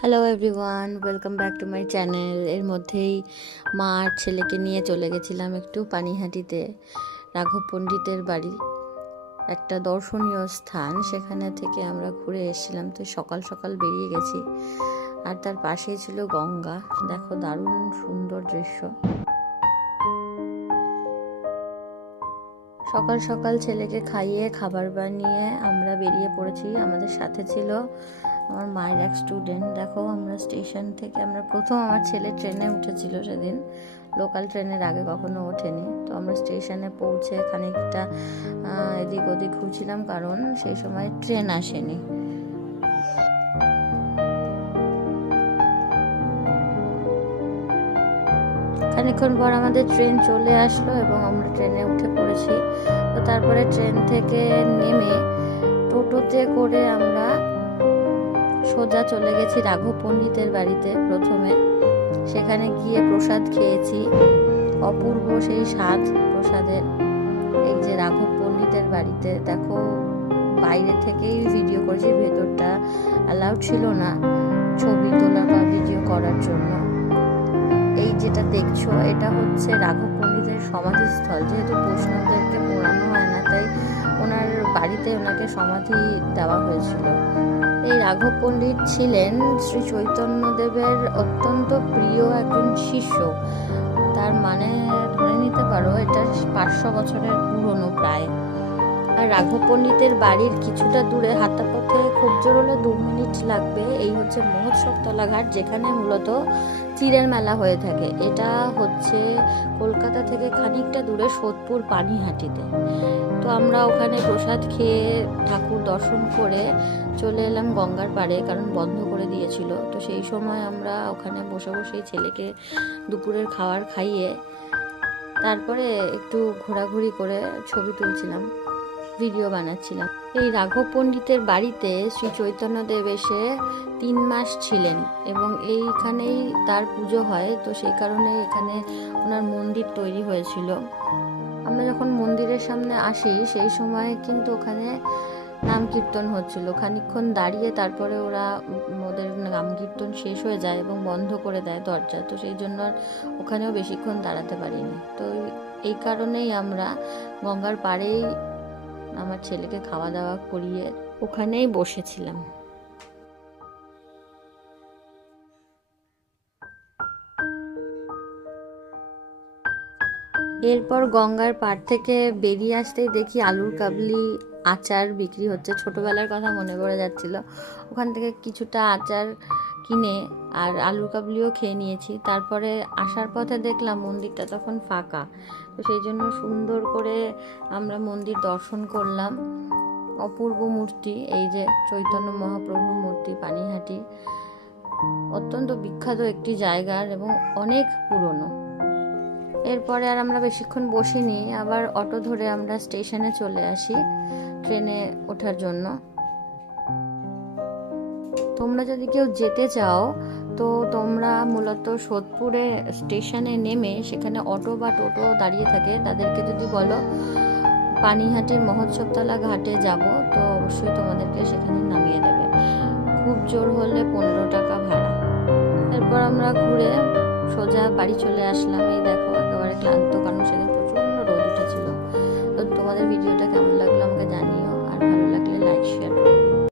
Hello everyone, welcome back to my channel. এর মধ্যেই মা আর ছেলেকে নিয়ে চলে গেছিলাম একটু পানিহাটিতে, রাঘব পণ্ডিতের বাড়ি, একটা দর্শনীয় স্থান। সেখানে থেকে আমরা ঘুরে এসেছিলাম। তো সকাল সকাল বেরিয়ে গেছি, আর তার পাশেই ছিল গঙ্গা। দেখো, দারুণ সুন্দর দৃশ্য। সকাল সকাল ছেলেকে খাইয়ে খাবার বানিয়ে আমরা বেরিয়ে পড়েছি। আমাদের সাথে ছিল আমার মায়ের এক স্টুডেন্ট। দেখো, আমরা স্টেশন থেকে প্রথম আমার ছেলে ট্রেনে উঠেছিল সেদিন, লোকাল ট্রেনের আগে কখনো ওঠেনি। তো আমরা স্টেশনে পৌঁছে খানিকটা এদিক ওদিক ঘুরছিলাম, কারণ সেই সময় ট্রেন আসেনি। খানিকক্ষণ পর আমাদের ট্রেন চলে আসলো এবং আমরা ট্রেনে উঠে পড়েছি। তো তারপরে ট্রেন থেকে নেমে টোটোতে করে আমরা সোজা চলে গেছি রাঘব পণ্ডিতের বাড়িতে। প্রথমে সেখানে গিয়ে প্রসাদ খেয়েছি, অপূর্ব সেই স্বাদ প্রসাদের। এই যে রাঘব পণ্ডিতের বাড়িতে, দেখো বাইরে থেকেই ভিডিও করেছি, ভেতরটা অ্যালাউড ছিল না ছবি তোলা বা ভিডিও করার জন্য। এই যেটা দেখছো, এটা হচ্ছে রাঘব পণ্ডিতের সমাধিস্থল। যেহেতু বৈষ্ণবদেরকে পোড়ানো হয় না, তাই ওনার বাড়িতে ওনাকে সমাধি দেওয়া হয়েছিল। এই রাঘব পণ্ডিত ছিলেন শ্রী চৈতন্যদেবের অত্যন্ত প্রিয় একজন শিষ্য। তার মানে ধরে নিতে পারো এটা 500 বছরের পুরনো প্রায়। আর রাঘব পণ্ডিতের বাড়ির কিছুটা দূরে হাঁটা পথে খুব জোর হলে 2 মিনিট লাগবে। এই হচ্ছে মহোৎসবতলা ঘাট, যেখানে মূলত চিড়ের মেলা হয়ে থাকে। এটা হচ্ছে কলকাতা থেকে খানিকটা দূরে সোদপুর পানিহাটিতে। তো আমরা ওখানে প্রসাদ খেয়ে ঠাকুর দর্শন করে চলে এলাম গঙ্গার পাড়ে, কারণ বন্ধ করে দিয়েছিল। তো সেই সময় আমরা ওখানে বসে বসেই ছেলেকে দুপুরের খাবার খাইয়ে তারপরে একটু ঘোরাঘুরি করে ছবি তুলছিলাম, ভিডিও বানাচ্ছিলাম। এই রাঘব পণ্ডিতের বাড়িতে শ্রী চৈতন্যদেব এসে 3 মাস ছিলেন এবং এইখানেই তার পুজো হয়। তো সেই কারণে এখানে ওনার মন্দির তৈরি হয়েছিল। আমরা যখন মন্দিরের সামনে আসি সেই সময় কিন্তু ওখানে নাম কীর্তন হচ্ছিল। খানিকক্ষণ দাঁড়িয়ে তারপরে ওদের নাম কীর্তন শেষ হয়ে যায় এবং বন্ধ করে দেয় দরজা। তো সেই জন্য ওখানেও বেশিক্ষণ দাঁড়াতে পারিনি। তো এই কারণেই আমরা গঙ্গার পাড়েই আমার ছেলেকে খাওয়া দাওয়া করিয়ে ওখানেই বসেছিলাম। এরপর গঙ্গার পাড় থেকে বেরিয়ে আসতেই দেখি আলুর কাবলি আচার বিক্রি হচ্ছে। ছোটবেলার কথা মনে পড়ে যাচ্ছিল। ওখান থেকে কিছুটা আচার কিনে আর আলুর কাবলিও খেয়ে নিয়েছি। তারপরে আসার পথে দেখলাম মন্দিরটা তখন ফাঁকা। তো সেই জন্য সুন্দর করে আমরা মন্দির দর্শন করলাম। অপূর্ব মূর্তি, এই যে চৈতন্য মহাপ্রভুর মূর্তি, পানিহাটি অত্যন্ত বিখ্যাত একটি জায়গার এবং অনেক পুরনো। এরপরে আর আমরা বেশিক্ষণ বসিনি, আবার অটো ধরে আমরা স্টেশনে চলে আসি ট্রেনে ওঠার জন্য। তোমরা যদি কেউ যেতে চাও তো তোমরা মূলত সোদপুরে স্টেশনে নেমে সেখানে অটো বা টোটো দাঁড়িয়ে থাকে, তাদেরকে যদি বলো পানিহাটির মহোৎসবতলা ঘাটে যাব, তো অবশ্যই তোমাদেরকে সেখানে নামিয়ে দেবে। খুব জোর হলে 15 টাকা ভাড়া। এরপর আমরা ঘুরে সোজা বাড়ি চলে আসলাম। এই দেখো, একেবারে ক্লান্ত, কারণ সেদিন প্রচন্ড রোদ উঠেছিল। তো তোমাদের ভিডিও